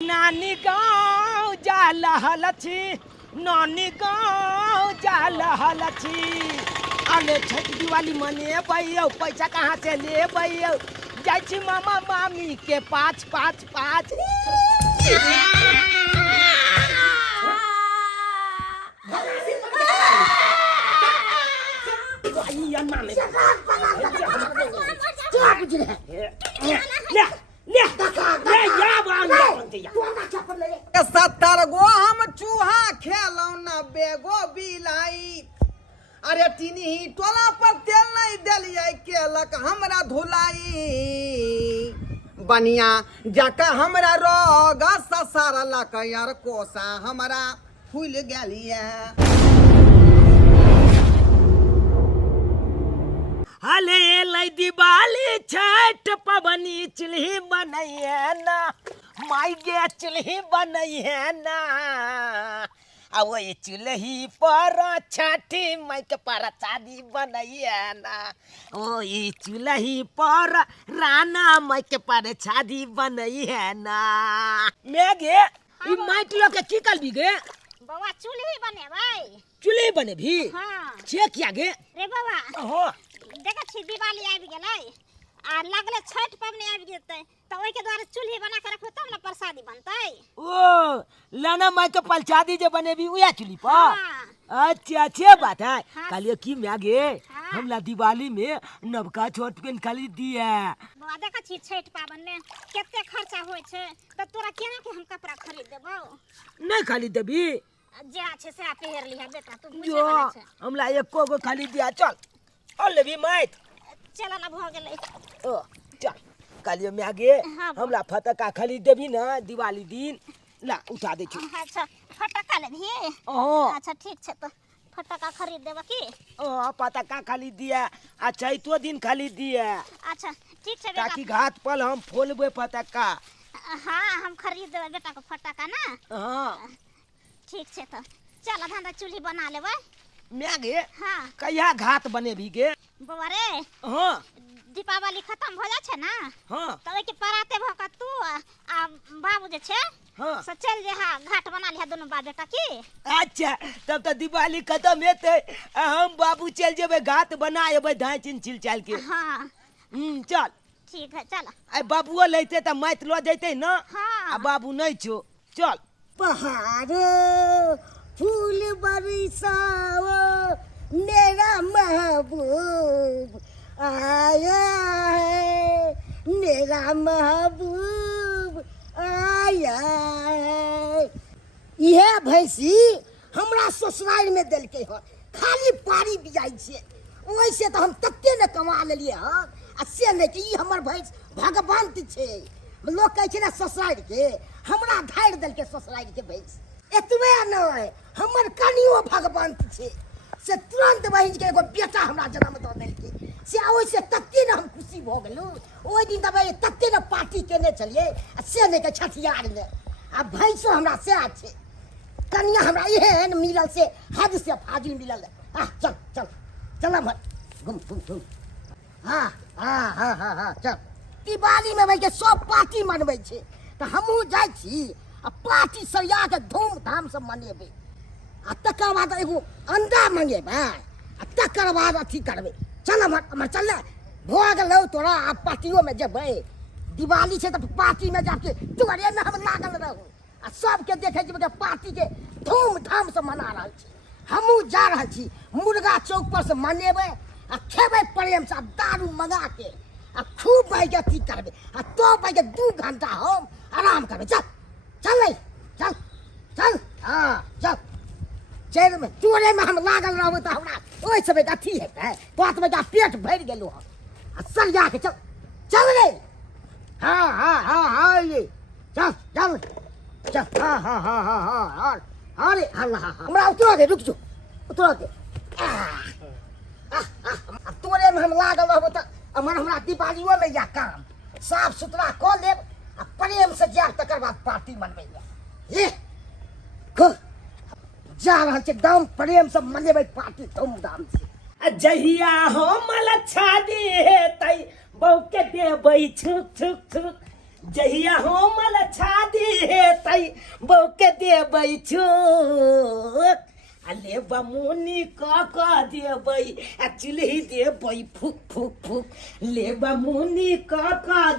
नानी गाँव जा रहल छी, नानी गाँव जा रहल छी। अरे छठ दिवाली मनेबै यौ, पैसा कहाँ से लेबै यौ? जाइ छी मामा मामी के पाँच पाँच पाँच। सत्तर गो हम चूहा खेलौ न बेगो बिलाई। अरे तीनी टोला पर तेल नहीं दिलिए केलक हमरा धुलाई। बनिया जाके हमरा रोग ससरलक यार कोसा हमरा फूल गेलिए। हले लै दिवाली छठ पबनी चुल्ही बनैहे ना, माई गे चुल्ही बनैहे ना। आ वही चुल्ही पर छठी माई के पर शादी बनैहे ना। वही चुल्ही पर राना माई के पर शादी बनैहे ना। मैं गे ई माइट लो के की करबी गे? बउआ चुल्ही बनेबै। चुल्ही बनेबी? हाँ। छे किया गे? रे बउआ हो देखै छी दिवाली आबि गेलै आ लगले छठ पबनी आबि जेतै त ओइ के द्वारा चुल्ही बना के रखबै तब न प्रसादी बनतै। ओ लाना माई के प्रसादी जे बनेबी उया चुल्ही पर? हाँ। अच्छा अच्छे बात है। हाँ। कहलिए की मैं गे हाँ। हमला दिवाली में नवका छोट पेन खाली दिए। बउआ देखै छी छठ पाबन में केते खर्चा होय छै त तोरा केना के हम कपड़ा खरीद देबौ? नहीं खाली देबी? जे छै से पहिर लिहा बेटा, तू बुझे जो वाला छै। हमला एको गो खाली दिया। चल और लेबी माइट? चल ना भ गेलै। ओ चल कहलिए मैं गे हाँ। हमला फटका खाली देबी ना दिवाली दिन। ला उठा दे छी। अच्छा फटक्का लेबही? ओ अच्छा ठीक छै त फटक्का खरीद देबा की? ओ पटका खाली दिया। अच्छा तो दिन खाली दिया अच्छा ठीक छै बेटा। ताकि घाट पर हम फोलबे पटका। हाँ हम खरीद देबै बेटा को फटक्का ना। हाँ ठीक छै त चल धंधा चुल्ही बना लेबै। मैं गे हाँ कहिया घाट बनेबी गे? बउआ रे हाँ दीपावली खत्म भ जाइ छै ना हाँ त ओइ के पराते भ क तू आ बाबू जे छै हाँ। से चल जे हा घाट बना लिहा दोनों बाप बेटा की? अच्छा तब तो दिवाली खत्म हेते हम बाबू चल जेबे घाट बना एबे धाय चिन छिल चाल के। हाँ चल ठीक है चल। आई बाबूओ लेते त माइट लो जैते ना। हाँ। आ बाबू नहीं छो चल। पहाड़ फूल बरसाओ मेरा महबूब आया है, मेरा महबूब आया है। यह भैंसी हमरा ससुराल में देलकै ह, खाली पारी बियाई छै। ओइसे तो हम तत्ते न कमा लेलिए ह आ से नहीं कि ई हमर भैंस भगवान छै। लोग कहै छै ना ससुराल के, हमरा धारि देलकै ससुराल के भैंस। एतबे नहीं हमर कनियो भगवान छै से तुरंत बहिन के एगो बेटा हमरा जन्म दऽ देलकै। से ओइसे तत्ते न हम खुशी भ गेलु। ओइ दिन दबे तत्ते न पार्टी केने छलिए आ से नहीं के छठियार में। आ भैंसो हमरा से छै। कनिया हमरा एहन मिलल से हद से फाजिल मिलल। चल चल चल हम घूम घूम घूम। हाँ हाँ हाँ हाँ हाँ चल। दिवाली में भाई के सब पार्टी मनबै छै त हमहू जाइ छी आ पार्टी सरिया के धूमधाम से मनेबै। आ तकर बाद एगो अंडा मंगेबै आ तकर बाद अथी करबै। चल हमर चल भऽ गेलौ तोरा आ पार्टियों में जेबै। दिवाली छै त पार्टी में जाके तोरे में हम लागल रहू आ सबके देखै छी कि पार्टी के धूमधाम से मना रहल छी। हमहू जा रहल छी मुर्गा चौक पर से मनेबै आ खेबै प्रेम से दारू मंगा के आ खूब भाई के अथी करबै आ तो भाई के 2 घंटा हम आराम करबै। चल चल चल चल हाँ चल चल में तोरे में हम लागल रहबै त हमरा ओइ समय अथी हेतै। बात में पेट भरि गेलौ हम आ सरिया के चल चल रे। हाँ हाँ हाँ हाँ ये चल चल चल हाँ हाँ हाँ हाँ हाँ अरे अल्लाह हमरा उतरो दे रुक जो उतरो दे। तोरे में हम लागल रहबै त हमर हमरा दिवालियो में या काम साफ सुथरा कऽ लेब आ प्रेम से जाब तकर बाद पार्टी मनबै ये जा रहल छै एकदम प्रेम से मनेबै पार्टी धूमधाम से। जहिया हम शादी हेतै बहू के देबै छुक छुक छुक जहिया हमल छादी हेतै बौके देबै छूट आ लेबा मुनी क देबै आ चुल्ही देबै फुक फुक फुक लेबा मुनी क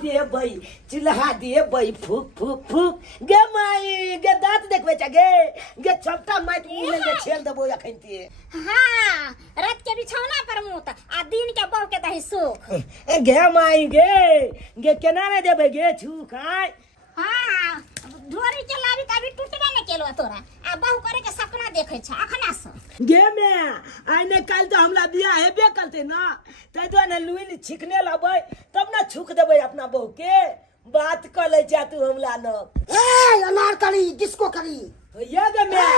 देबै चूल्हा देबै फुक फुक फुक गे माई गे दाँत देखबै छ गे छोटा माटि मुँह में छेल देबो अखन ते हाँ रात के बिछौना पर मुत आ दिन के बहू के दही सुख गे माई गे केना रे देबै गे छू खाय हाँ ढोरी के लाभी कभी टूटबे न केलो तोरा आ बहू करे के सपना देखे छ अखना से गे मैं आइ ने काल तो हमरा बियाह हेबे करते ना तै दुआरे लुइल छिकने लबै तब ना छुक देबै अपना बहू के बात कर ले जा तू हमला न ए अनार करी डिस्को करी हैया गे मैं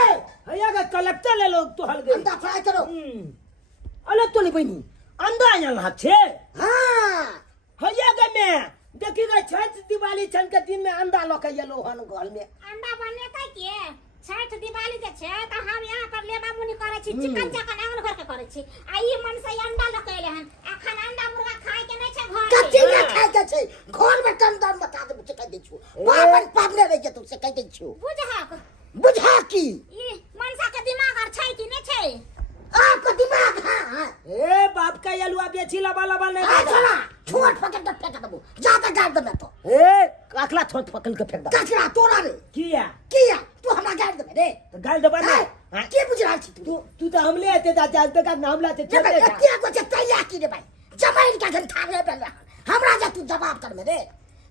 हैया गे कलेक्टर ले लो तो हल गे अंडा फ्राई करो अलग तो नहीं बनी अंडा यहाँ छे हाँ हैया गे मैं देखी गे छठ दिवाली छन के दिन में अंडा लके येलो हन घर में अंडा बने त के छठ दिवाली जे छै त हम यहाँ पर लेबा मुनी करे छी चिकन चकन आंगन घर के करे छी आ ई मन से अंडा लकेले हन अखन अंडा मुर्गा खाए के नै छै घर कथी ना खाए के छै घर में कम दाम बता दे मुझे कह दे छु पापन पापने रह जे तुमसे कह दे छु बुझहक बुझा की ई मनसा के दिमाग आर छै कि नै छै आपका दिमाग हाँ ए बाप का यलुआ बेची लबा लबा नहीं हाँ बेचा चला छोट पकड़ के फेंक दबो ज्यादा गाड़ दे मैं तो ए अखला थोत पकड़ के फेंक दा कचरा तोरा रे किया किया तू हमरा गाड़ दे रे तो गाल दबा ना हाँ के बुझ रहा छी तू तू तो हमले आते दा जालते का नाम लाते जब छोटे का क्या को तैयार की रे भाई जमीन का घन थार रे बेला हमरा जा तू जवाब कर में रे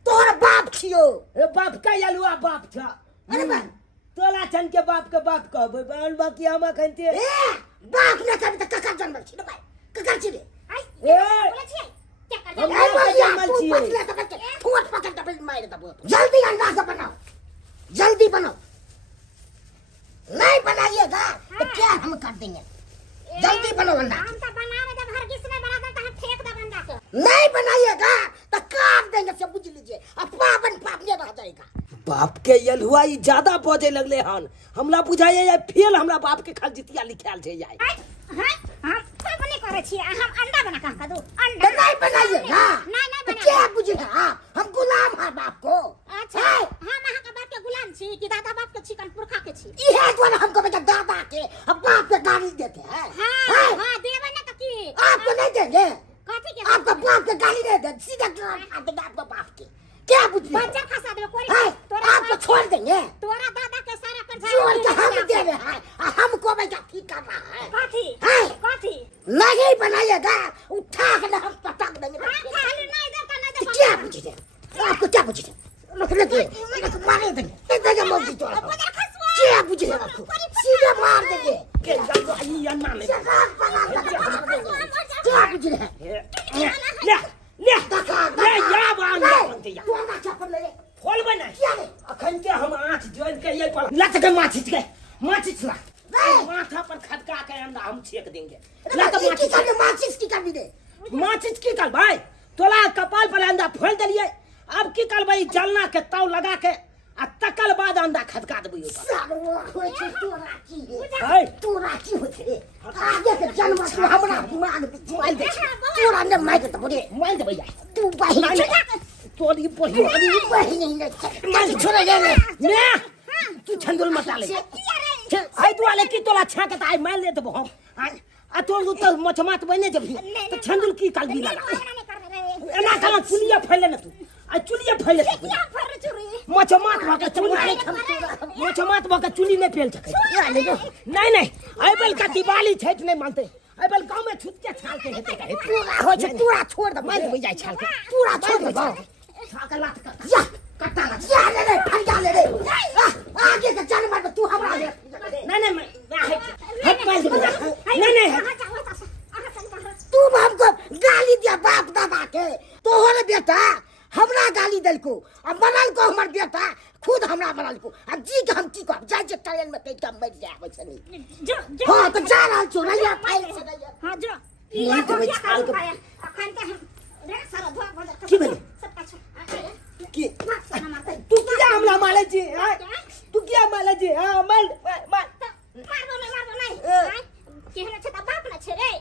तोहर बाप छियो ए बाप का यलुआ बाप था अरे बा तोला छन के बाप कहबै बाल बाकी हम खनते ए बाप ने कभी तक कका जन्म छी रे भाई कका छी रे आई ए बोले छी क्या कर हम ए भैया जन्मल तू छियै। पतले तक ठोट पकड़ के मार दबो जल्दी अंडा से बनाओ जल्दी बनाओ नहीं बनाइएगा तो क्या हम कर देंगे जल्दी बनाओ अंडा हम तो बनावे जब हर किसी ने बना दे तो हम फेंक दे अंडा को नहीं बनाइएगा तो काट देंगे सब बुझ लीजिए अब पापन पापने रह जाएगा बाप के यलुआ ई ज्यादा बजे लगले हन हमरा बुझाए या फेल हमरा बाप के खलजितिया लिखाल छै जाय हां हम सब नहीं करे छी हम अंडा बना के दो तो अंडा नहीं बनाइएगा नहीं तो बना क्या बुझे हम गुलाम हैं बाप को अच्छा हैं? हम अहाँ के बाप के गुलाम छी कि दादा बाप के चिकन पुरखा के छी इहे द्वारा हमको बेटा दादा के अब बाप के गाली देते हैं हां हैं? हां देबे ना त की आपको नहीं देंगे कथी के आपका बाप के गाली नहीं देंगे सीधा ड्राम देंगे आपको बाप के क्या बुझे बच्चा खसा देबे कोरी हैं? आपको छोड़ देंगे तोरा दादा के सारा पर छोड़ के हम दे रहे हैं और हमको बेटा ठीक कर रहा है कथी हैं? कथी नहीं बनाइएगा उठा के ना हम पटक देंगे हां खाली नहीं दे त नहीं तो दे क्या बुझे आपको क्या बुझे मारे देंगे देंगे मौजी तो आपको क्या बुझे आपको सीधे मार देंगे के गलवा ई अन्ना में शराब बना देंगे क्या बुझे है ले ले ले या बांग बनते या तू अंडा चप्पल ले खोल बना क्या रे अखन के हम आंख जोड़ के ये पर लत के माचिस ला नहीं। माथा पर खटका के अंडा हम छेक देंगे लत लत की कर माचिस की कर भी दे माचिस की कर भाई तोला कपाल पर अंडा फोड़ देलिए अब की कर भाई जलना के ताव लगा के आ तकल बाद अंडा खटका देबै ऊपर सारो होय छै तू राखी है तू राखी होय छै आगे के जन्म तू हमरा दिमाग पे मार दे तू राने मार दे बोले मार देबै या तू बहिन तोरी बहिन तू बहिन नहीं मार छोड़ दे ने तू छंदुल मचा ले आई तू वाले की तोला छाके त आई मार ले देबो हम आ तो तो मचमात बने जब तो छंदुल की काल भी लगा एना कला चुलिया फैले न तू आ चुलिया फैले मचमात भके चुली मचमात भके चुली नहीं फैल सके नहीं नहीं आई बल का दिवाली छठ नहीं मानते आई बल गांव में छुटके छाल के हेते का पूरा हो छै पूरा छोड़ दे मार देबै जाय छाल के पूरा छोड़ दे छाका लात कर या कटा या ले फंडा ले रे आगे के जानवर में तू हमरा ले नहीं नहीं हट मार देबै नहीं नहीं तू हमको गाली दिया बाप दादा के तोहर बेटा हमरा गाली दल को अब मनल को हमर बेटा खुद हमरा मनल को अब जी के हम की कहब जाय जे ट्रेन में कहीं मर जाए वैसे नहीं जो हां तो जा रहल छौ रैया फाइल से रैया हां जो नहीं देबै छाल के अखन त हम रे सारा धोआ भोज की भेलै सब पाछा की मार मारते तू किया हमला मारे छी तू किया मारे छी हां मार मारबो नहीं केहन छै त बाप न छै रे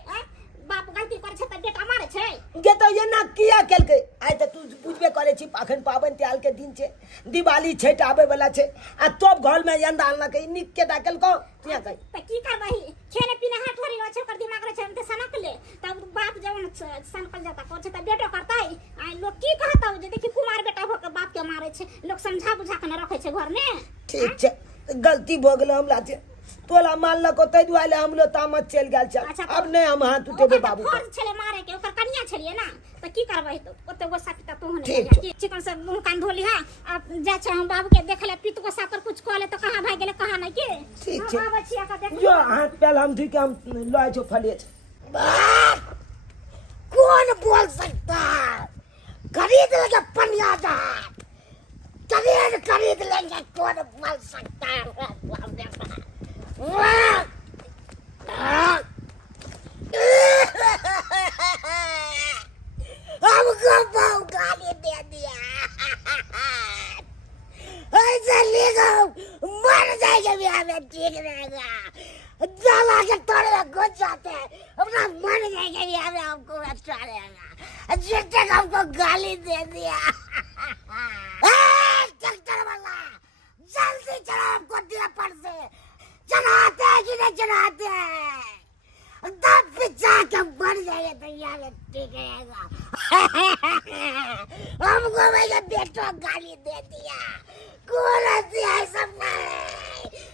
बाप गलती करे छै त बेटा मारे छै गे तो ये ना किया केलके आइ त तू बुझ बुझबे करे छी अखन पाबनि त्याल के दिन छै, दिवाली छठि आबे वाला छै, आ तब घर में यंदा आनलकै निक के डाकल को तिया कहि त की करबही, खेने पीने हाथ थोड़ी रह छै, ओकर दिमाग रह छै हम त सनक ले, तब बाप जवन सनकल जाता कर छै त बेटो करतै। आ लोग की कहतौ जे देखी कुमार बेटा भ के बाप के मारे छै, लोग समझा बुझा के न रखे छै घर में। ठीक छै, गलती भ गेल हमरा से, तोला मानलको तै दुआरे हम लो तामत चल गेल छ। अब नहीं हम हाथ उठेबे बाबू फर्ज छले मारे के, ओकर कनिया छलिए ना, त की करबही तो ओते गोसा पिता तो होने ठीक कि चिकन से मुंह कान धोली हा। अब जा छ हम बाबू के देखले पित गोसा पर कुछ कहले तो कहां भाग गेले कहां नहीं के। ठीक छै, हां बचिया का देख जो हाथ पहल हम धुई के हम लय छो फलेज। कौन बोल सकता है? खरीद लेंगे पनिया जहाज, खरीद लेंगे, कौन बोल सकता है? हमको बहु गाली दे दिया, ऐसे लेगा मर जाएगा भी हमें ठीक रहेगा, जला के तोड़े में घुस जाते हैं अपना मर जाएगा भी हमें हमको अच्छा रहेगा, जिसने हमको गाली दे दिया। ट्रैक्टर वाला जल्दी चला हमको दिया पर से, चलाते हैं कि नहीं चलाते हैं, दम पिछा के मर जाएगा तो यहाँ ठीक रहेगा। हमको मेरे बेटो गाली दे दिया, कौन ऐसी है सब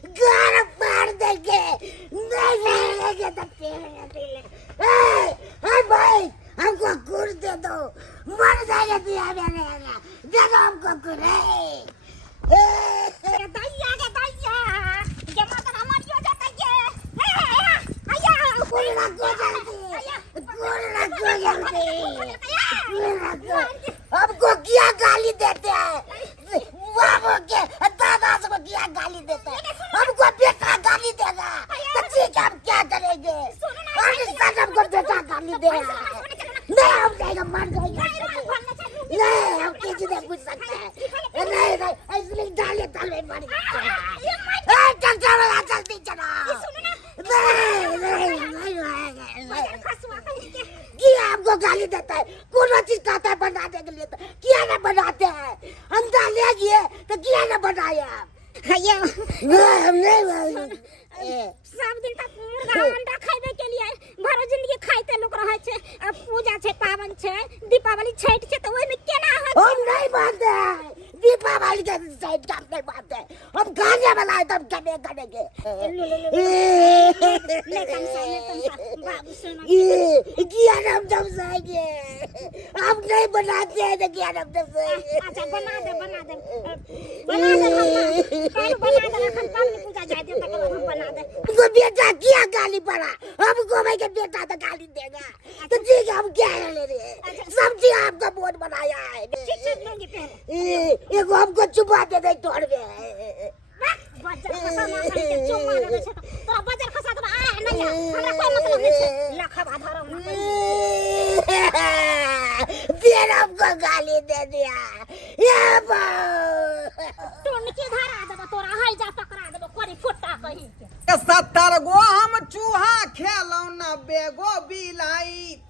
घर मार देंगे, नहीं रहेंगे तो भाई हमको गुड़ दे दो, मर जाएगा तो यहाँ रहेगा, दे दो हमको गुड़। दैया के दैया ये माता हमर जो जाता ये आया गुड़ रखो जल्दी, गुड़ रखो जल्दी, हमको क्या गाली देते हैं, बाबू के दादा से को क्या गाली देते हैं, हमको बेटा गाली देगा तो ठीक है हम क्या करेंगे, और इस तरह हमको बेटा गाली देगा, नहीं हम जाएगा मर जाएगा, नहीं हम किसी ने पूछ सकते हैं, नहीं इसलिए डाले तले मर गए, ट्रैक्टर वाला जल्दी चलाओ, क्या हमको गाली देता है, कौन चीज कहता है बनाने के लिए, तो क्या ना बनाते हैं, अंडा ले गए तो क्या ना बनाया, हम नहीं सब दिन तक मुर्गा अंडा खाइबे के लिए भरो जिंदगी खाइते लोग रहे छे। अब पूजा छे, पावन छे, दीपावली छठ छे, तो ओइ में केना हम नहीं मानते हैं, दीपावली के साइड काम नहीं मानते, हम खाने बनाए तब कने करेंगे, बाबू सुनो क्या नाम जब जाएंगे, हम नहीं बनाते हैं तो क्या नाम जब जाएंगे, अच्छा बना दे हम पूजा जाए दे तक हम बना दे। उनको बेटा क्या गाली पड़ा, हमको भाई के बेटा तो गाली देगा, तो ठीक है हम क्या ले रहे हैं, सब्जी आपका बोर्ड बनाया है, लूंगी पहले एक हमको चुपा दे दे तोड़ में, बजर खसा मार के चुम्मा दे छे, तोरा बजर खसा तो आ नहीं हमरा कोई मतलब नहीं छे, लखबा धरम ना फिर हमको गाली दे दिया, ये टोन के धरा दे तोरा हाय जा पकड़ा दे कोरी फुट्टा कहि के 70 गो हम चूहा खेलौना बेगो बिलाई,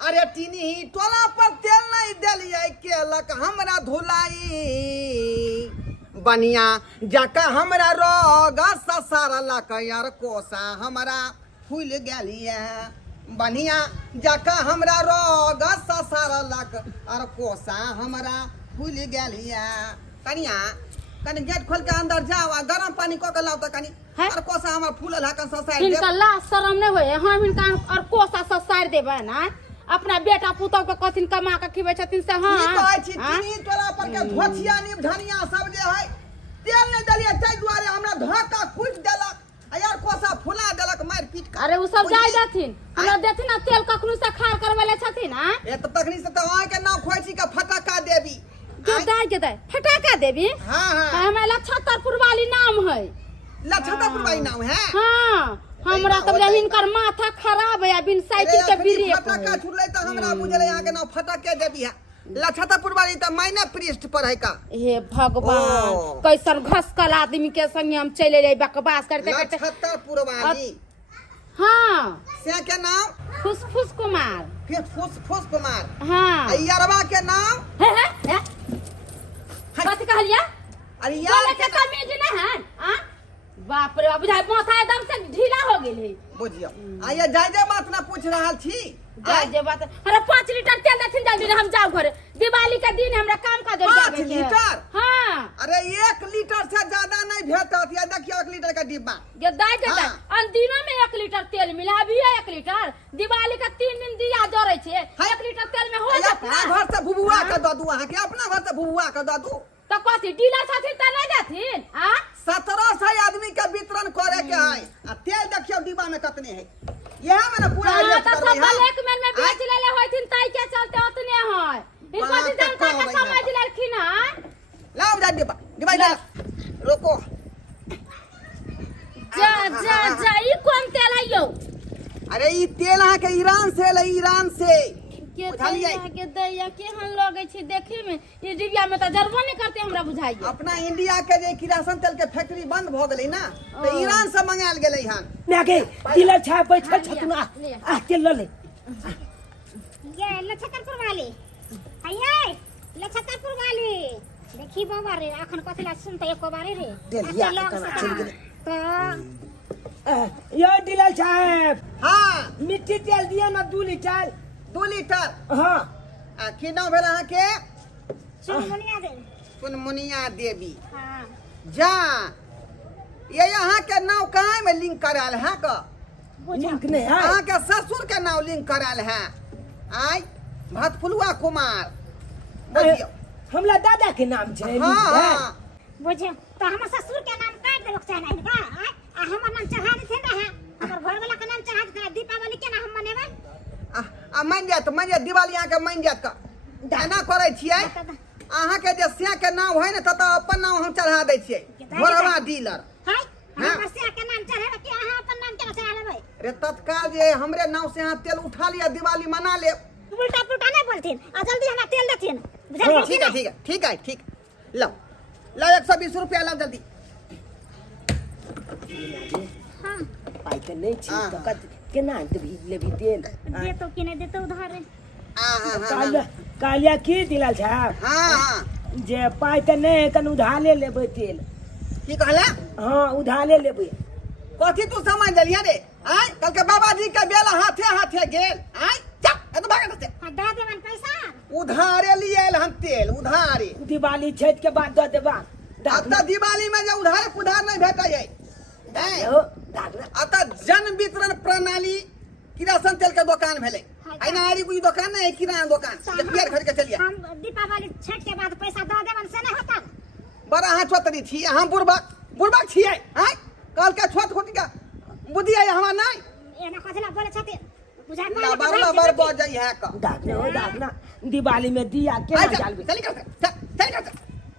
अरे टीनी टोला पर तेल नहीं दिलिए केलक हमरा धुलाई, बनिया जाका हमरा रोग ससारलक यार कोसा हमरा फूल गेलिए, बनिया जाका हमरा रोग ससारलक और कोसा हमरा फूल गेलिए, कनिया कनी गेट खोल के अंदर जाओ आ गरम पानी क के लाओ त कनी और कोसा हमर फूलल है कन ससार दे, इनका लाज शरम नहीं होए, हम इनका और कोसा ससार देबे ना, अपना बेटा पुतौ के कथिन कमा के खिबै छथिन से। हां ई कहै छी टीनी टोला पर के धोथिया नीम धनिया सब जे है तेल नहीं दलिए तै दुआरे हमरा धक्का कुट देलक, आ यार कोसा फुला देलक मार पीट के, अरे उ सब जाय देथिन, हमरा देथिन ना तेल कखनु से खार करवेले छथिन। हां ए त तखनी से त आय के नाम खोइ छी के फटक्का देबी, के दाय फटाका देबी। हां हां हमरा लछतरपुर वाली नाम है, लछतरपुर वाली नाम है, हां हमरा त इनकर माथा खराब है, बिन साइकिल के ब्रेक फटक्का छुड़ले त हमरा बुझले यहाँ के नाम फटक्के देबी है, लछतरपुर वाली त मायने पृष्ठ पर है का, हे भगवान कैसन घसकल आदमी के संगे हम चले जाई बकवास करते करते, लछतरपुर वाली हाँ से के नाम फुसफुस कुमार। फिर फुस कुमार। हाँ अयरवा के नाम है कथी कहलिया? अरे बोले यार के तमीज नहीं है आ? बाप रे बाप बुझाई माथा एकदम से ढीला हो गेले। बुझियो आइए जायदे बात ना पूछ रहा छी। जा जे बात अरे 5 लीटर तेल देथिन जल्दी रे हम जाओ घरे। दिवाली का दिन हमरा काम का जरूर 5 लीटर? हाँ अरे 1 लीटर से ज्यादा नहीं भेटत। या देखियो 1 लीटर का डिब्बा ये दाई के हाँ। अन दिनों में 1 लीटर तेल मिला अभी 1 लीटर दिवाली का 3 दिन दिया जरे छे 1 लीटर तेल में हो अरे जाता। अपना घर से भुबुआ के दऽ दू। अहाँ के अपना घर से भुबुआ के दऽ दू। तो कथी डीलर साथी त नहीं जाथिन आ? 1700 आदमी के वितरण करे के है। आ तेल देखियो डिब्बा में कितने है। यह में ना पूरा हाँ, रेट तो करबै सब हम। ब्लैक मेल में बेच लेले होथिन तई के चलते उतने है इनको बात तो जनता का कहबै समझ लेलखिन है। लाओ जा डिब्बा डिब्बा जा रोको। जा ई कौन तेल है यो? अरे ई तेल अहाँ के ईरान से ले ईरान से। के बुझलियै? दैया के दैया केहन लगे छै देखे में ई डिबिया में तो जरबो नहीं करते हमरा बुझाइए। अपना इंडिया के जे किरासन तेल के फैक्ट्री बंद भ गेलै ना तो ईरान से मंगायल गेलै हन। मैं के डीलर साहब बैठल छथुन आ तेल ल ले। ये लछतरपुर वाली आइए लछतरपुर वाली देखी बाबा रे अखन कथला सुनते एको बारे रे देलिया अच्छा लोग केना से चल गेलै। तो यो डीलर साहब हाँ मिट्टी तेल दिया ना 2 लीटर। 2 लीटर। हाँ आ की नाम भेल अहाँ के? सुनमुनिया दे सुनमुनिया देवी। हां जा ये यहाँ के नाम कहाँ में लिंक कराल है का? लिंक नहीं है। अहाँ के ससुर के नाम लिंक कराल है। आई भतफुलुआ कुमार बुझियो। हमला दादा के नाम छै। हाँ लिंक है। हाँ बुझे तो हमर ससुर के नाम काट देलक चाहे नहीं का आ हमर नाम चढ़ा देथे ना हमर घर वाला के नाम चढ़ा देथे दीपावली के ना हम मनेबै आ मान जात दिवाली अहाँ के मान जात का एना करे छियै। अहाँ के जे सिया के नाम है ना तत अपन नाम हम चढ़ा दै छियै घोरवा डीलर। हाय हाँ। हमर से के नाम चढ़ाबे कि अहाँ अपन नाम केना चढ़ा लेबै रे तत्काल जे हमरे नाम से अहाँ तेल उठा लिया दिवाली मना ले। उल्टा पुल्टा नहीं बोलथिन आ जल्दी हमरा तेल देथिन बुझलियै ठीक है ठीक है ठीक है ठीक लो लो 120 रुपया लो जल्दी। हां पाई के नहीं छी हाँ। तो कत केना देबी लेबी तेल। दे तो कि नहीं दे तो उधार रे कालिया की डीलर साहब हाँ हाँ जे पाई ते नहीं कन उधारे लेबै तेल। की कहला? हाँ उधारे लेबै। कथी तू समझ लिया रे? आय कल के बाबा जी के बेला हाथे हाथे गेल। आय जा ए तो भागत से हां दे देवन पैसा उधारे लियल हन तेल उधारे। दिवाली छठ के बाद दऽ देबा। अब तो दिवाली में जो उधार पुधार नहीं भेटै है। हो दागना अतः जन वितरण प्रणाली किरासन तेल के दुकान भेले। आई ना आरी कोई दुकान नहीं है किराना दुकान जे पेड़ खरीद के चलिए। हम दीपावली छठ के बाद पैसा दे देवन से नहीं होता बड़ा हाथ छोतरी थी हम बुढ़बा छियै। आय कल के छोट छोटी का बुद्धि है हमरा नहीं। एना कथला बोले छथि बुझाय लबर बजै है का। दागना हो दागना दिवाली में दिया केना आय डालबै। चली कर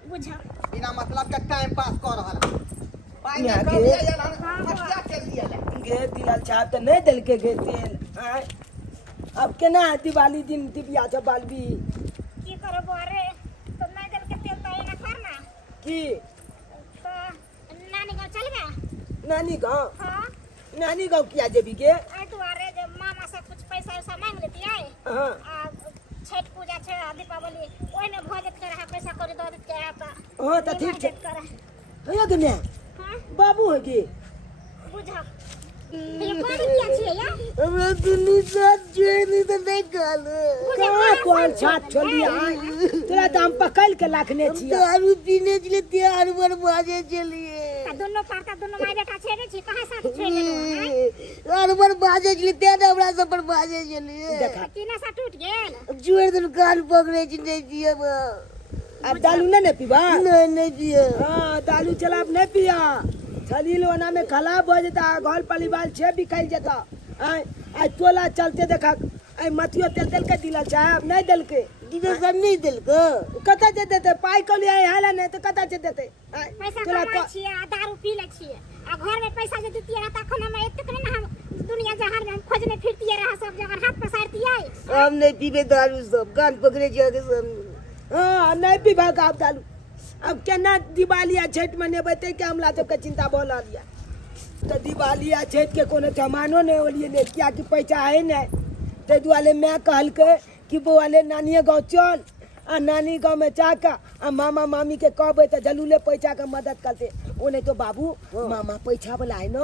बुझा बिना मतलब के टाइम पास कर रहल। पाई ना में कर के- लिया यार मस्तिया के लिए ले। गे डीलर साहब तो नहीं दिल के गे तेल। आय अब केना दिवाली दिन दिव्या से बालबी की करबो रे तो नहीं देल के तेल तो एना करना की तो नानी गांव चलबे नानी गाँव। हां नानी गाँव किया जेबी गे। आई दुआरे जे मामा से कुछ पैसा वैसा मांग लेती है हाँ आ छठ पूजा छे आ दीपावली ओइ में भोजन करे है पैसा करी दे के आता हाँ तो ठीक छै। करे हो दुनिया हां बाबू है गे। बुझा ये कौन किया छिए या हमरा दुनू साथ जोड़ी तो नहीं खालो। कहाँ कौन साथ छोड़ी आय तोरा तो हम पकड़ के रखने छियै। दारू पीने चले त्यार पर बाजे चलिए दोनों पार्टा दोनों माय बेटा छेड़े छी कहां साथ छोड़ गेलो और पर बाजे चले त्यार हमरा सब पर बाजे चलिए देखा कीना सा टूट गेल जोड़ दिन कान पकड़े छी नहीं पिए अब दारू नहीं पिबा। नहीं पिए हाँ दारू चलाब नहीं पिया शरीर ओना में खराब हो जाता घर परिवार छे बिखर जाता। आय आज तोला चलते देखा आई मथियो तेल दिल के डीलर साहब नहीं दिल के दिने सब नहीं दिल को कता जे देते पाई को लिए हाला नहीं तो कता जे देते। आय पैसा तोला कमाई छिए आ दारू पी ले छिए आ घर में पैसा जे दितिए रहता खन हम एतक न हम दुनिया जहान में हम खोजने फिरतिए रहा सब जगह हाथ पसारतिए हम नहीं पीबे दारू सब कान पकड़े जाके सब हाँ नहीं पीबा का दारू। अब केना दिवाली आ छठ मनेबै ते के हमला सबके चिंता बोल लिया। तो दिवाली आ छठ के कोनो जमानो नहीं होलिए लड़किया की पैसा है नहीं ते दुआले मैं कहल के कि वो वाले नानी गाँव चल आ नानी गाँव में जाकर आ मामा मामी के कहबे तो जलूले पैसा के मदद करते उन्हें तो बाबू मामा पैसा वाला है न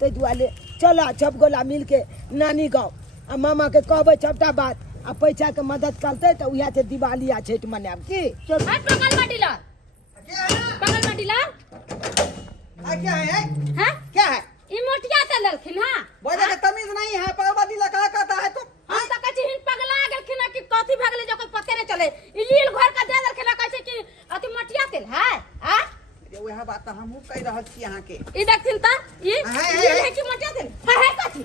ते दुआले चला सब गोला मिल के नानी गाँव आ मामा के कहबे सबटा बात आ पैसा के मदद करते तो उहे से दिवाली आ छठ मनाब की पकड़ में डीलर पकड़ में डीलर क्या है हैं क्या है ई मोटिया से ललखिन हां बोले के तमीज नहीं है पगलबादी लगा कहता है तुम हम तो कह हिन पगला गेलखिन कि कथी भगले जो कोई पते नहीं चले ई लील घर का दे देलखिन कहै कि अति मोटिया तेल है आ ये वह बात हमहु कह रहल छी यहां के ई देखथिन त ई है कि मोटिया तेल है कथी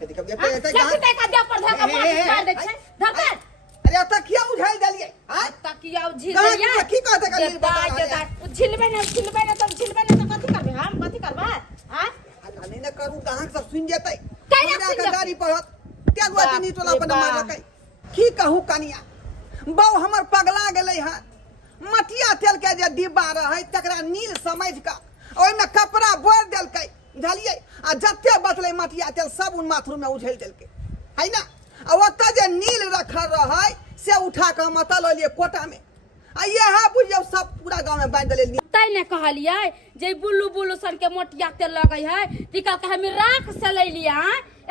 देखब ये देखते का दे पर धका मार दे छै धका अरे तक किया उझाई देलिए हां तकिया झिल दिया की कहते का लील बता झिलबे न तो कथी करबे हम कथी करबा हां नहीं न करू गाहक सब सुन जेतै कैला हमरा सुन के गाड़ी पड़त क्या दुआ नी टोला पर मार लकै की कहू कनिया बौ हमर पगला गेलै है मटिया तेल के जे डिब्बा रहै तकरा नील समझ का ओइ में कपड़ा बोर देलकै बुझलियै आ जत्ते बचलै मटिया तेल सब उन माथुर में उझैल देलकै है ना आ ओतऽ जे नील रखल रहै से उठा के हम तल लिये कोटा में आ यह बुझियौ सब पूरा गांव में बांध देले तै ने कहलियै जे बुल्लू बुल्लू सन के मोटिया तेल लगै है टिका के हम राख से ले लिया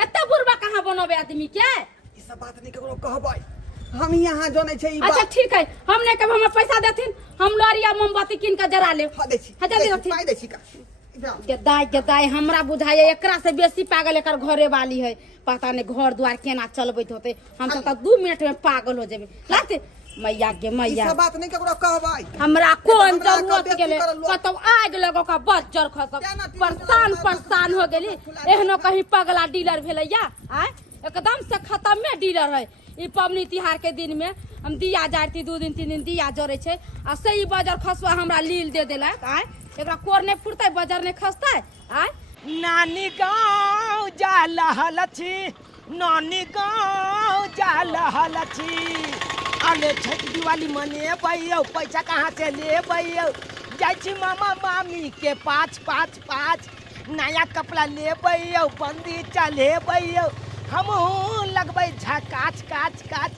एते बुरबा कहां बनबे आदमी के ई सब बात नहीं ककरो कहबै हम यहाँ जाने छै ई अच्छा बात ठीक है हम नहीं कब हमें पैसा देथिन हम लरिया मोमबत्ती किन के जरा ले हाँ दै छी पाइ दै छी का गदाई हमरा बुझाय एकरा से बेसी पागल एकर घरे वाली है पता नहीं घर द्वार केना चलबैत होते हम तो 2 मिनट में पागल हो जेबे लाते मैया के ई मैया सब बात नहीं ककरो कहबै हमरा कोन हमरा जरूरत के गेले बेइज्जती करल लोग। कतौ आग लगो का बच्चर खसक क्या ना तीन परेशान हो गेली एहनो कहीं पगला डीलर भेलैया आ एकदम से खत्म में डीलर है ई पबनी तिहार के दिन में हम दिया जारती 2 दिन 3 दिन दिया जरे छै आ सही बाजार खसवा हमरा लील दे देलक आ एकरा कोर ने फुरतै बाजार ने खसतै आ नानी गाँव जा लहल छी नानी गाँव जा लहल छी अरे छठ दिवाली मनेबै यौ पैसा कहाँ से लेबै यौ जाइ छी मामा मामी के पाँच नया कपड़ा लेबै यौ बंदी चलेबै यौ हमहूँ लगबै झकाच काच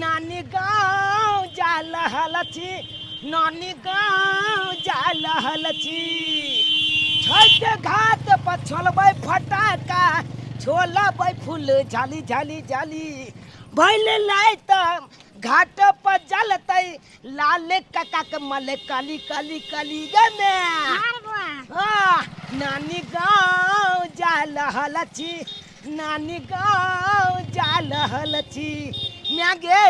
नानी गाँव जा लहल छी नानी गाँव जा लहल छी छठ घाट पर छोड़बै फटाका छोड़बै फूल झाली भैले लाइट घाट पर जलतै लाल काका के मले काली गे नानी गाँव जा लहल छी नानी गाँव जा लहल छी मैं गे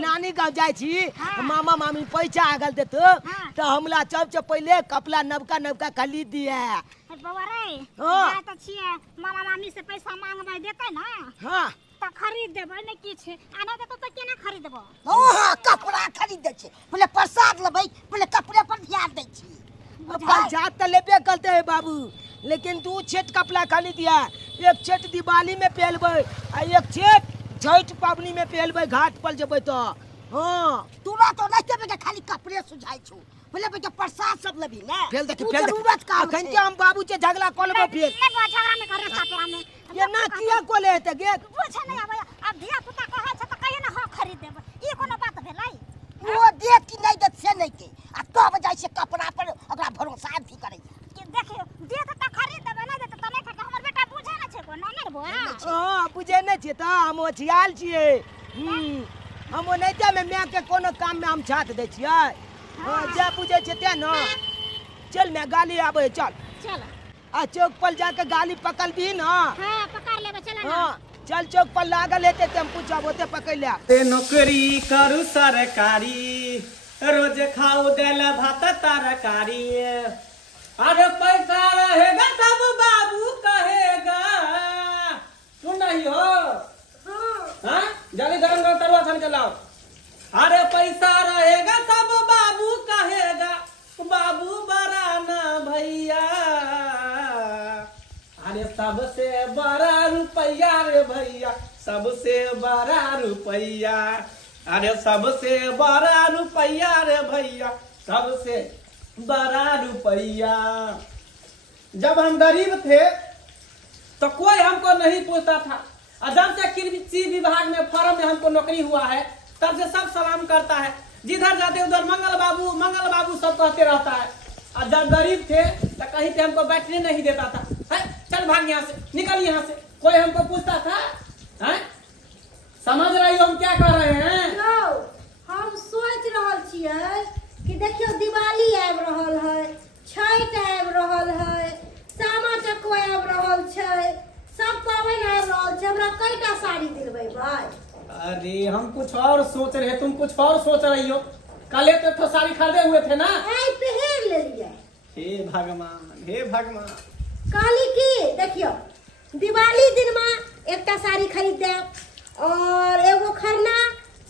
नानी गाँव जाय छी मामा मामी पैसा आगल देतो तो हमला सबसे पहले कपड़ा नवका खरीद दिए बाबा रे हाँ। जाय त छियै मामा मामी से पैसा मांगबै देतै ना हाँ त खरीद देबै ने की छै आना देतौ त केना खरीदबो हाँ कपड़ा खरीद दे छी पहले प्रसाद लेबै पहले कपड़े पर ध्यान दे छी पैसा तो लेबे करते है बाबू लेकिन तू छठ कपड़ा खरीद दिया एक छठ दिवाली में पहनबै आ एक छठ पावनी में पहनबै घाट पर जेबै तो हाँ तूरा तो नहीं देबे के खाली कपड़े सुझाई छु पहले बेटा प्रसाद सब लेबी ना फेल देखी तू फेल जरूरत का अखन के हम बाबू से झगड़ा कर लेबो फेल लगवा झगड़ा में कर कपड़ा में ये ना किया कोले है गे पूछ नहीं आबै अब धिया पुता कहै छ त कहियो ना हां खरीद देबै ई कोनो बात भेलै वो दे कि नहीं दे से नहीं के आ तब जाय से कपड़ा पर ओकरा भरोसा अथी करे कि देखियो दे त खरीद देबै ना दे त नहीं खरीद हमर बेटा बुझे ना छै को नहीं रे बुआ हाँ बुझे नहीं छे तो हम ओछियाल छिए हम ओनाहिते में मैं के कोनो काम में हम छात दै छियै हाँ जे बुझे छे ते ना चल मैं गाली आबै चल चल आ चौक पर जाके गाली पकड़ भी ना हां पकड़ लेबै चल ना हाँ चल चौक पर लागल हेते टेम्पू जब होते पकड़ ले ते नौकरी करू सरकारी रोज खाऊ देल भात तरकारी अरे पैसा रहेगा तब बाबू कहेगा सुन रही हो हाँ जल्दी गरम गरम तरुआ छान के लाओ अरे पैसा रहेगा तब बाबू कहेगा बाबू बड़ा ना भैया अरे सबसे बड़ा रुपया रे भैया सबसे बड़ा रुपया अरे सबसे बड़ा रुपया रे भैया सबसे बड़ा रुपया जब हम गरीब थे तो कोई हमको नहीं पूछता था, और जब से कृषि विभाग में फॉर्म में हमको नौकरी हुआ है तब से सब सलाम करता है। जिधर जाते उधर मंगल बाबू सब कहते रहता है। और जब गरीब थे तो कहीं पे हमको बैठने नहीं देता था, है चल भाग यहाँ से, निकल यहाँ से, कोई हमको पूछता था? है समझ रही हो हम क्या कर रहे हैं? हम सोच रहल छियै कि देखियो दिवाली आबि रहल है, छठ आबि रहल है, सामा चकेवा आबि रहल छै, सब पाबनि आबि रहल छै, हमरा कईटा साड़ी दिलबै भाई? अरे हम कुछ और सोच रहे, तुम कुछ और सोच रही हो। कल तो साड़ी खरीदे हुए थे ना? आई पहन लेलियै। हे भगवान, हे भगवान। कहली की देखियो दिवाली दिन में एकटा साड़ी खरीद देब और एगो खरना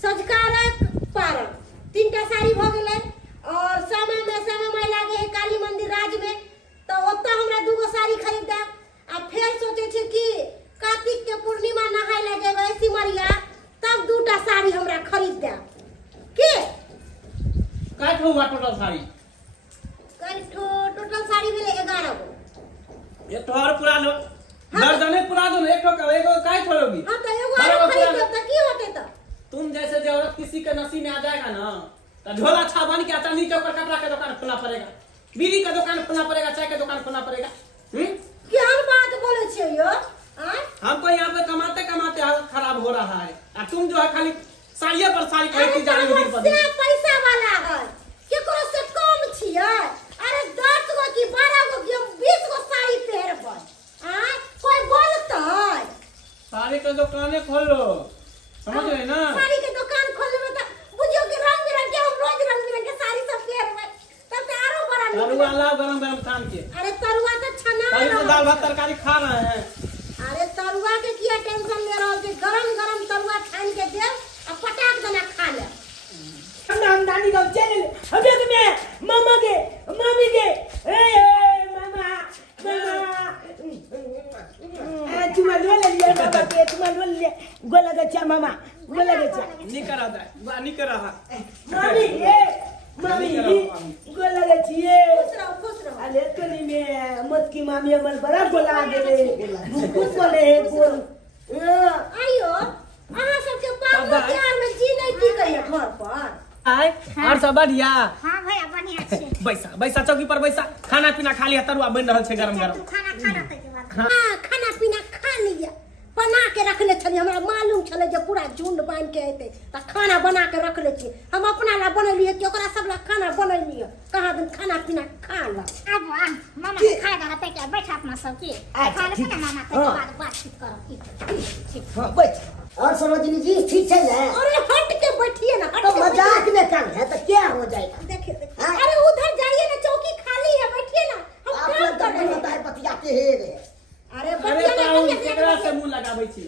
सजका रख पारन, 3टा साड़ी भ गेलै। और समय में लागे है काली मंदिर राज में, तो ओतऽ हमरा 2गो साड़ी खरीद देब। आ फिर सोचे छी कि कार्तिक के पूर्णिमा नहाय ले जेबै सिमरिया, तब 2टा साड़ी हमरा खरीद देब। के काय हुआ टोटल साड़ी? टोटल साड़ी भेलै 11 गो। एक तो और पुरा लो, दर्जने पुरा दो, एक तो एगो काय छोड़ोगी? हां तो एगो और खरीद देब त की होते त? तुम जैसे जो औरत किसी के नसीब में आ जाएगा ना, तो झोला छाबन के चांदी चौक पर कपड़ा का दुकान खोलना पड़ेगा, बीड़ी का दुकान खोलना पड़ेगा, चाय का दुकान खोलना पड़ेगा। क्या बात बोले छियै यो? हमको यहाँ पे कमाते कमाते हालत खराब हो रहा है, और तुम जो है खाली साड़ियों पर साड़ी खरीदती जा रही हो दिन पर दिन। पैसा वाला है, केकरो से कम छियै? अरे 10 गो की 12 गो की 20 गो साड़ी पहरबै, कोई बोलतै? साड़ी के दुकाने खोलो, समझ रहे ना? साड़ी के दुकान खोलबै त बुझियो कि रंग बिरंग के, हम रोज रंग बिरंग के साड़ी सब पहरबै, तब त आरो बड़ा नीक। तरुआ लाओ गरम गरम छान के। अरे तरुआ त छना कल रहल। तो दाल भात तरकारी खा रहे हैं। अरे तरुआ के किया टेंशन ले रहल छै? गरम गरम तरुआ छान के देब आ पटाक देना खा ले। हम नानी गाँव चले, हम एक में मामा के मामी के मामा तुम्हारे ले लिया मामा के, तुम्हारे ले गोला गच्चा मामा, गोला गच्चा नहीं करा दे, नहीं करा है। मामी गोला गच्ची खुश रहो। अरे कनी में मत की मामी हमर बड़ा गोला गेले, खुश बोले है बोल। आइयो अहाँ सबके बाबू प्यार में जी नहीं टिकै है घर पर। आय और सब बढ़िया? हां भैया बढ़िया छै। बैसा बैसा चौकी पर बैसा, खाना पीना खा लिया, तरुआ बन रहल छै गरम गरम। तू खाना खा लेते के बाद। हां खाना पीना खा लिया, बना के रखले छली, हमरा मालूम छले जे पूरा झुंड बांध के एते त खाना बना के रखले छी। हम अपना ला बनलिए कि ओकरा सब ला खाना बनलिए, कहाँ दिन खाना पीना खा ल। अब मामा के खाए रहते के बैठ अपना सब की खा ले ना मामा, के बाद बातचीत करो। ठीक हां बैठ। और सरोजिनी जी ठीक है ना? अरे हट के बैठिए ना, तो मजाक में कर है तो क्या हो जाएगा? देखिए अरे उधर जाइए ना, चौकी खाली है, बैठिए ना, हम काम कर रहे हैं। बताए पतियाते हे रे। अरे अरे पाऊ केकरा से मुंह लगाबै छी?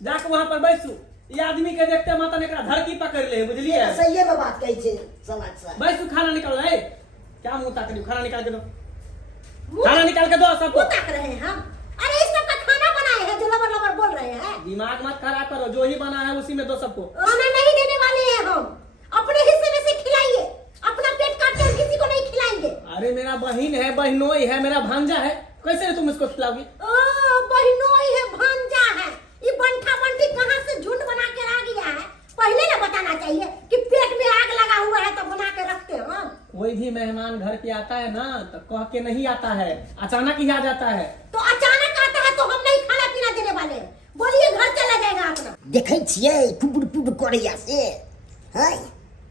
जाके वहां पर बैसू, ये आदमी के देखते माता ने एकरा धरती पकड़ ले, बुझलिए? सही है बात कही छे समाज से। बैसू, खाना निकाल रे। क्या मुंह ताक रही हो? खाना निकाल के दो, खाना निकाल के दो सबको। ताक रहे हैं हम? अरे इस सब का खाना बनाए हैं जो लबर लबर बोल रहे हैं। दिमाग मत खराब करो, जो ही बना है उसी में दो सबको। खाना नहीं देने वाले हैं हम, अपने हिस्से में से खिलाइए, अपना पेट काट के किसी को नहीं खिलाएंगे। अरे मेरा बहन है, बहनोई है, मेरा भांजा है, कैसे तुम इसको खिलाओगी? बहनोई है, भांजा है, ये बंठा बंटी कहाँ से झुंड बना के आ गया है? पहले ना बताना चाहिए कि पेट में आग लगा हुआ है तो बना के रखते हैं हम। कोई भी मेहमान घर पे आता है ना तो कह के नहीं आता है, अचानक ही आ जाता है। तो अचानक आता है तो हम नहीं खाना पीना देने वाले, बोलिए घर चला जाएगा अपना। देखे छियै पुपुर पुपुर करैया से है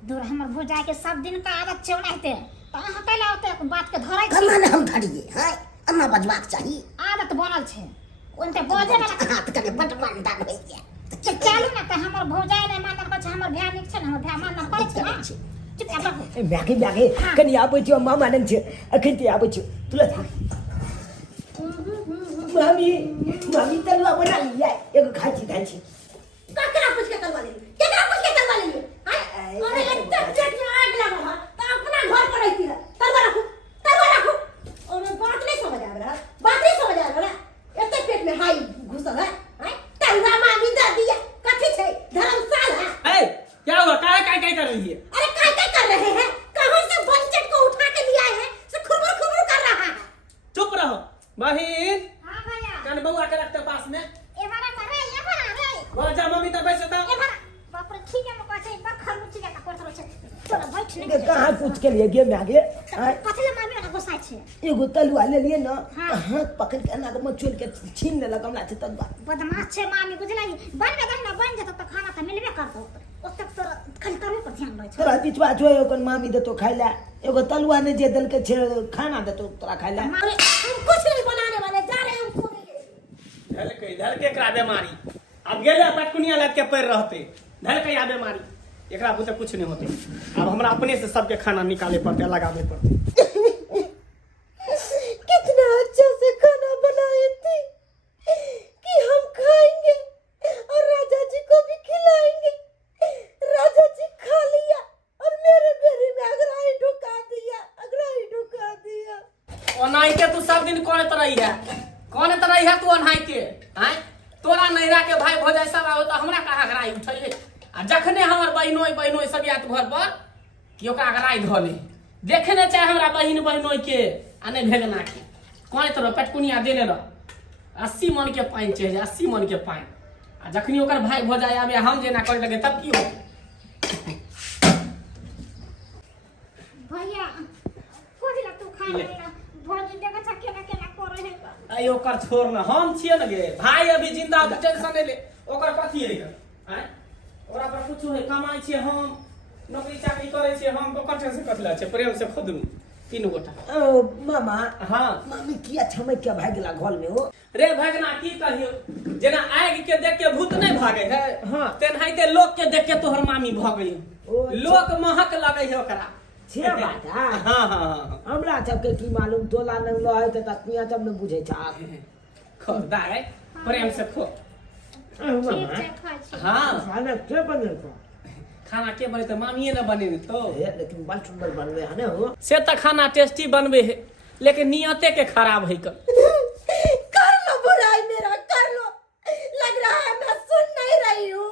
दूर हमर भुजाए के सब दिन का आदत छै ओनाहिते, त अहाँ कैला ओते बात के धरै छी? कमा न हम धरिए है, अन्ना बजबाक चाही, आदत बनल छै ओनते बजे ना। हाथ कने बट मानदान होइ छै तो चलू ना, त हमर भौजाई ने मानल कहै छै, हमर भाय नीक छै ने, हमर भाय मानल कहै छै ना। चुप रह। ब्यागे ब्यागे कनी आबै छियो, मामा नन छै अखन ते आबै छियो तुला था। मामी मामी तलवा बना लिया, एगो खाची खाची। ककरा पूछ के करवा लेली, केकरा पूछ के करवा लेली? अरे एकदम पेट में आग लगा है तो अपना घर पर रहती है, तरवा रखो, तरवा रखो। और बात नहीं समझ आ रहा, बात नहीं समझ आ रहा, इतने पेट में हाई घुसल है, तरवा मामी दे दिया, कथी छै धर्मशाला? ए क्या हुआ? काय काय काय कर रही है? अरे काय काय कर रहे हैं? कहां से बंचट को उठा के लिया है, से खुरमुर खुरमुर कर रहा है। चुप रहो, बहिन हाँ भैया कन बउआ के रखते पास में ए बारा मारे ये बारा रे बोल जा मम्मी तो बैठ जा ए बारा बाप रे ठीक है मको छै बखर मुची का कोत रो छै तोरा बैठ ये नहीं कहाँ पूछ के लिए गेम में आगे हाँ? पछले मारबे ना गोसाई छै एगो तलुआ ले लिए ना हाँ। हाथ पकड़ के ना तो चोल के छीन ले लगा हमला तलुआ बदमाश छै मामी बुझलाई बनबे दहना बन जत त खाना त मिलबे करतो ओत तक तोरा खाली तोरे पर ध्यान रहे छै तोरा बीचवा जो ओकन मामी दे तो खाइला एगो तलुआ ने जे दल के छे खाना दे तो तोरा खाइला मारे हम कुछ नहीं बनाने वाले जा रहे हैं हमको धल के एकरा बीमारी अब गेले पटकुनिया लग के पैर रहते धल के या बीमारी एकरा बुते कुछ नहीं होते अब हमरा अपने से सबके खाना निकाले पड़ते लगावे पड़ते कितना अच्छा से खाना बनाए थे कि हम खाएंगे और राजा जी को भी खिलाएंगे। राजा जी खा लिया और मेरे बेरी में अगराई ढुका दिया। ओनाई के तू सब दिन कोने तरह है तू ओनाई के हैं तोरा नैरा के भाई भौजाई सब आओ तो हमरा कहा गराई उठले आ जखने हमर बहिनोई सब आत घर पर कि ओकरा गराई धले देखे ने चाहे हमरा बहिनोई के आ नहीं भेगना के कोने तरह पेटकुनिया देने रह 80 मन के पाइन चाहिए 80 मन के पाइन आ जखनी ओकर भाई भौजाई आबे हम जेना करे लगे तब की हो भैया कोई ला तू खा लेना भौजी देखा छ केना केना करे है आई ओकर छोड़ न हम छिए न गे भाई अभी जिंदा है टेंशन ले ओकर कथी है हैं ओकरा पर कुछ है कमाई छिए हम नौकरी चाकरी करे छिए हम ओकर टेंशन कथला छै प्रेम से खोदरू तीन गोटा ओ मामा हां मामी किया छमक के भाग गेला घर में हो रे भगना की कहियो जेना आग के देख के भूत नहीं भागे है हाँ। तेनाहिते लोग के देख के तोहर मामी भागे ओ, लोग महक लगे है ओकरा छे बात है हां हमरा सबके की मालूम तोला न लहे त तकनिया सब न बुझे छा खो दाई प्रेम से खो ठीक छै खाइ छी हां खाना के बने को खाना के बने तो मामीए न बने तो लेकिन बड़ सुंदर बनवे है ना हो से तो खाना टेस्टी बनबे है लेकिन नियते के खराब है कर लो बुराई मेरा कर लो। लग रहा है मैं सुन नहीं रही हूँ।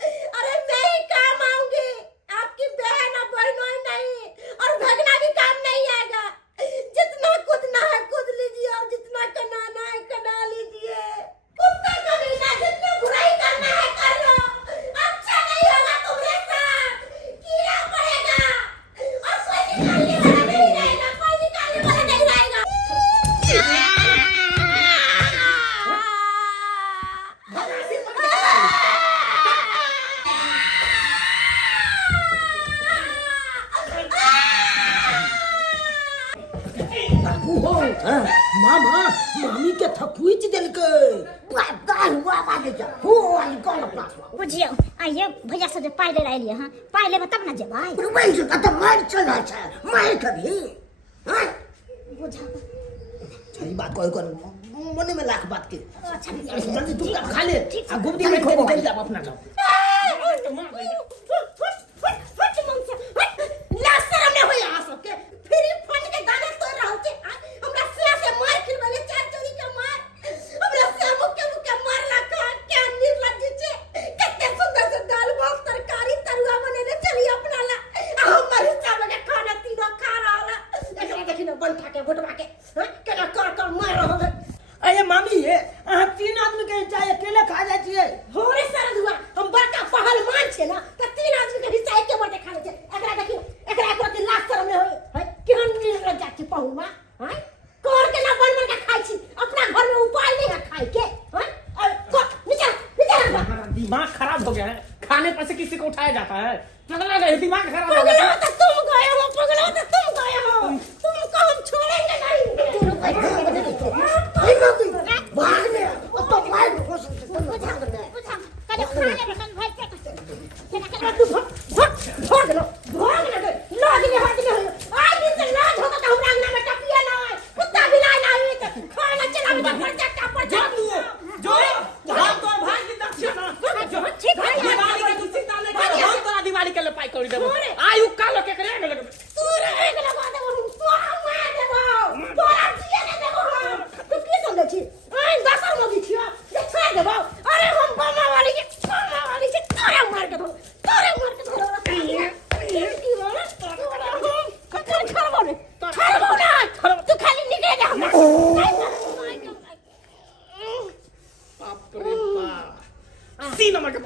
अरे मैं ही काम आऊंगी आपकी बहन और बहनों नहीं और भगना भी काम नहीं आएगा। जितना कूदना है कूद लीजिए और जितना कनाना है कना लीजिए। कुत्ता कभी ना जितना बुराई करना है कर लो। अच्छा नहीं होगा तुम्हारे साथ कीड़ा पड़ेगा और कोई निकालने वाला नहीं रहेगा कोई निकालने वाला नहीं रहेगा। हो हाँ, मामा मामी के थकुच दिल के गाल हुआ बाजे जा हो वाली कौन पास बुझियो आइए भैया से जो पाई ले आइलिए हां पाई लेबे तब ना जेबै रुपए से तो मार चला है मार कभी हां बुझा सही बात कोई कोन मने में लाख बात के अच्छा जल्दी तू खा ले ठीक आ गुप्ती में खेल चल जा अपना जाओ अरे मामी ये अहाँ तीन आदमी के चाय अकेले खा जाय छियै होरे सारा दुआ हम बड़का पहलवान छे ना त तीन आदमी के हिस्सा एके बार खा ले छे एकरा देखियो एकरा एको के लाख शर्म में है केहन निर्लज जाति पहुमा हैं कर के ना बन के खाइ छी अपना घर में उपाय नहीं है खाए के हैं और नीचे दिमाग खराब हो गया है खाने पर से किसी को उठाया जाता है पगला गए दिमाग खराब हो गया तो तुम गए हो पगला तो तुम गए हो तुमको हम छोड़ेंगे नहीं भाग ले अब तो मार बुझा कने खा लेबे कने भाई के भाग लो लाज ले हाथ ले आज दिन से लाज होता तो हमरा अंगना में टपिया ना है कुत्ता भी ना आवे तो खाना चला के पर चक्का पर जा जो हम तो भाई की दक्षिणा ठीक है दिवाली के दूसरी ताले का हम तोरा दिवाली के लिए पाई करी देबो आयु काल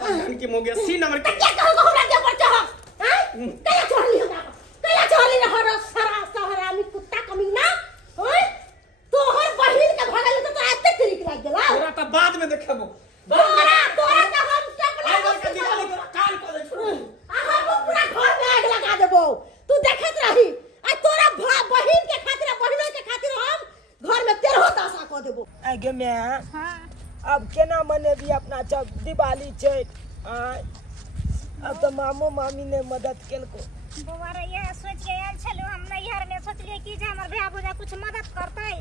जान की मोगे 80 नंबर के क्या कहू को हमरा के बच्चा हो हैं कया छोड़ली हमरा कया छोड़ली रे हर सारा सहरामी कुत्ता कमीना हैं तोहर बहिन के भगल तो आते तरीक लाग गेला तोरा त बाद में देखबो तोरा तोरा तो हम चपला आई के दिवाली तोरा काल को दे छोड़ हम पूरा घर में आग लगा देबो तू देखत रही आ तोरा बहिन के खातिर बहिन के खातिर हम घर में 13 तासा को देबो आगे में हाँ अब केना मनेबी अपना जब दिवाली छै अब तो मामो मामी ने मदद केलको बउआ रे ये सोच के आयल छलो हम नैहर में सोचलिए कि जे हमर भैया भौजा कुछ मदद करतै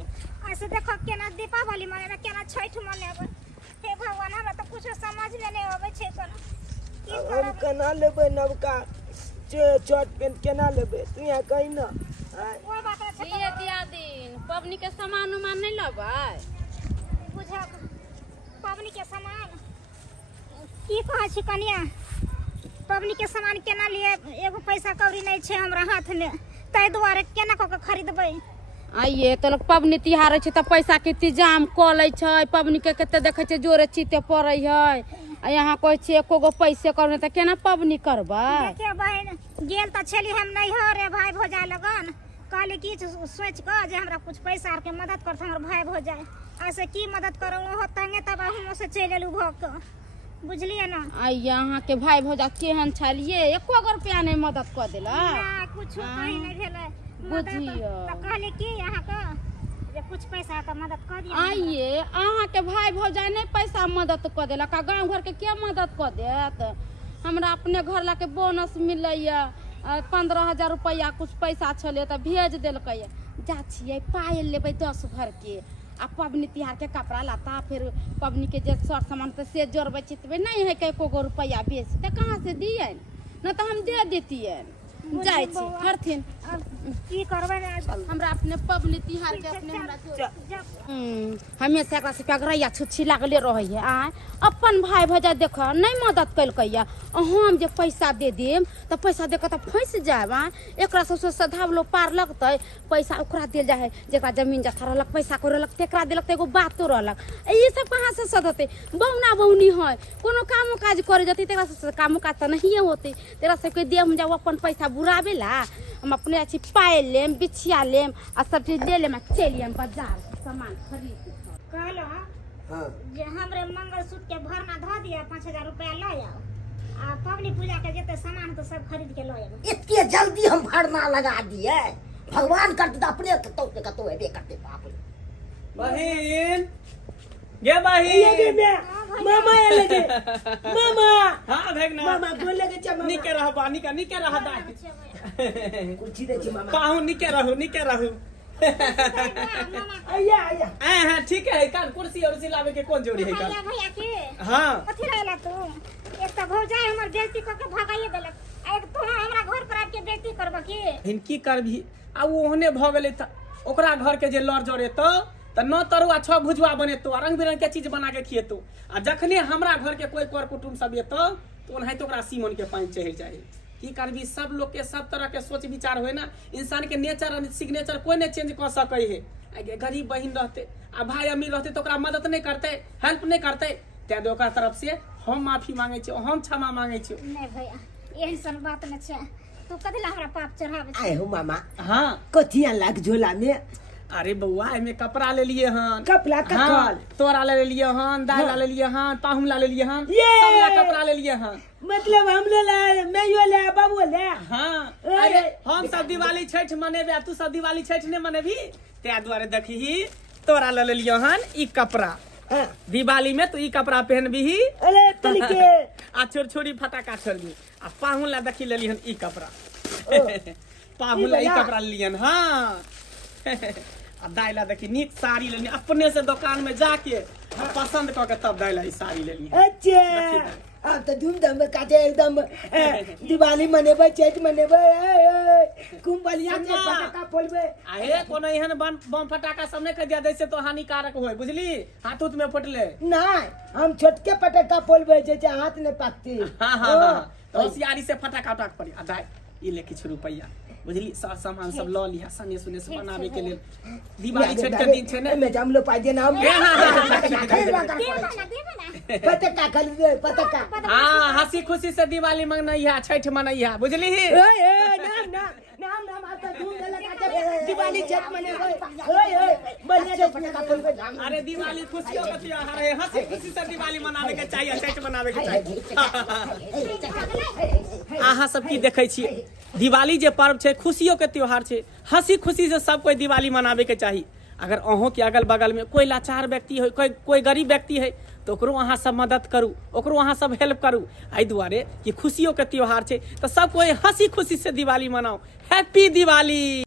ऐसे देखो केना दीपावली मनेबे केना छठ मनेबे हे भगवान हमरा तो कुछ समझ में नहीं आबै छै कोनो की अब हम करब केना लेबै नवका चोट पेंट केना लेबै तू यहाँ कही ना कोई बात नहीं ये दिया दिन पबनी के सामान उमान नहीं लबै बुझा पबनी के सामान की कहै छी कनिया पबनी के सामान केना लिए एगो पैसा कौड़ी नहीं छै हमरा हाथ में तै दुआरे केना क के खरीदबै आइए तो लोग पबनी तिहार छै त पैसा के इंतजाम क लै छै पबनी के कते देखै छै जोरे चीते पड़ै है आ यहाँ कहै छै एको गो पैसे करबै त केना पबनी करबै देखिए बहन गेल त छली हम नैहर रे भाई भौजा लगन कहली कि सोच क जे हमरा कुछ पैसा आर के मदद करत हमर भाई भौजाई ऐसे की मदद करू हो तंगे तब हम से चल एलू भक बुझलिए ना आइए अहाँ के भाई भौजा केहन छलिए एको गो रुपया नहीं मदद क देला ना कुछ कहीं नहीं भेलै मदद बुझियो। त कहली कि अहाँ के जे कुछ पैसा त मदद कर दिया आइए अहाँ के भाई भौजा नहीं पैसा मदद क देला का गांव घर के के मदद क देत हमरा अपने घर ला के बोनस मिलैया 15,000 रुपया कुछ पैसा छले त भेज देलकै जा छियै पायल लेबै 10 भर के आ पबनी तिहार के कपड़ा लाता फिर पबनी के जे सर सामान त से जोड़बै चितबै नहीं है एको गो रुपया बेसी त कहाँ से दियै न त हम दे देतियै जाय छी करथिन अब की करबै हमरा अपने पबनी तिहार के अपने हमरा हमेशा एकरा से पगरैया छुच्छी लागले रहै है आ अपन भाई भौजा देख नहीं मदद कैलकैया हम जे पैसा दे देम त पैसा दे के त फंस जाब एकरा से सधाव लो पार लगतै पैसा ओकरा देल जाय है जेकरा जमीन जथा रहलक पैसा को रहलक तेकरा देलक त एगो बातो रहलक ये सब कहाँ से सधते बहुना बहुनी है कोनो काम काज करे जती तेकरा से काम काज त नहीं होते तेकरा से कोई देम जाओ अपन पैसा बुराबे ला हम अपने अच्छी पायल लेम बिछिया लेम आ सब चीज ले लेम चलियम बाजार सामान खरीद कहलो हाँ जे हमरे मंगलसूत्र के भरना ध दिया 5,000 रुपया ल आओ आ पबनी पूजा के जते सामान तो सब खरीद के ल आओ इतने जल्दी हम भरना लगा दिए भगवान करते तो अपने कतो है करते बाप रे बहिन गे लगे बहिन में मामा ये लगे मामा हां भेगना मामा बोल लगे चा मामा निके रह बानी का निके रह दा कुर्सी दे छी मामा पाहु निके रहू मामा आया हां ठीक है कान कुर्सी और लावे के कौन जोड़ी है कान भैया भैया के हां कथि रहला तू एक त भौजाई हमर बेइज्जती क के भगाइए देलक आ एक तो हमरा घर पर आके बेइज्जती करब की हिनकी करभी आ ओहने भ गेलै त ओकरा घर के जे लड़ जड़े त न तरुआ छ भुजवा बनेतो रंग बिरंग के चीज बना के खिएतो आ जखने हमरा घर के कोई कर कुटुम सब एतो तो ओनहि तो ओकरा सीमन के पानी चढ़ जाए की करबी सब लोग के सब तरह के सोच विचार होय ना इंसान के नेचर और सिग्नेचर कोई नहीं चेंज कर सकै है आगे गरीब बहिन रहते आ भाई अमीर रहते तो ओकरा मदद नहीं करते हेल्प नहीं करते ते ओकरा तरफ से हम माफी मांगे छी हम क्षमा मांगे छी नहीं भैया एहन सन बात न छै तू कथि ला हमरा पाप चढ़ावे आए हो मामा हां कथिया लाग झोला में अरे बउआ एमे कपड़ा ले लिए हन कपड़ा कखल तोरा ले लिए हन दाल ले लिए हन पाहुन ले लिए हन ये! सब ला कपड़ा ले लिए हन मतलब हम ले मैं यो ले बाबू ले हाँ अरे हम सब दिवाली छठ मनेबे तू सब दिवाली छठ ने मनेबी ते द्वारे देखी तोरा ले लिए हन ई कपड़ा हाँ। दिवाली में तू ई कपड़ा पहनबी अरे तलके आ छोरी फटाका छोड़बी आ पाहुन ला देखी ले लिहन ई कपड़ा पाहुन ला ई कपड़ा लियन हाँ आ दाइला देखी नीक साड़ी लेनी अपने से दुकान में जाके पसंद क के तब दाइला ई साड़ी लेनी अच्छा अब तो धूमधाम में काटे एकदम दिवाली मनेबे छठ मनेबे कुंभलिया के पटाखा फोड़बे आहे कोनो एहन बम फटाका सब नहीं कर दिया जैसे तो हानिकारक होय बुझली हाथ उत में फटले नहीं हम छोटके पटाखा फोड़बे जैसे हाथ ने पाकती हां तो होशियारी से फटाका उठाक पड़ी आ दाइ ई ले किछ रुपया बुझली सामान सब ल लिया सने सुने से बनावे के लिए दिवाली छठ के दिन छै ने मैं हम लोग पाई देना हम देबे ना पटका खरीदे पटका हाँ हंसी खुशी से दिवाली मनैया छठ मनैया बुझली ही नाम नाम आता धूमधाम काटे दिवाली छठ मनेबै ओए बढ़िया से पटका फोड़बै अरे दिवाली खुशियों का त्योहार है हंसी खुशी से दिवाली मनावे के चाहिए छठ मनावे के चाहिए अहाँ सब की देखै छियै दिवाली जे पर्व छै खुशियों के त्योहार छै हंसी खुशी से सब कोई दिवाली मनावे के चाहिए अगर अहों के अगल बगल में कोई लाचार व्यक्ति हो कोई गरीब व्यक्ति है तो ओकरो अहाँ सब मदद करू ओकरो अहाँ सब हेल्प करू एहि दुआरे कि खुशियों के त्योहार छै तो सब कोई हंसी खुशी से दिवाली मनाओ हैप्पी दिवाली।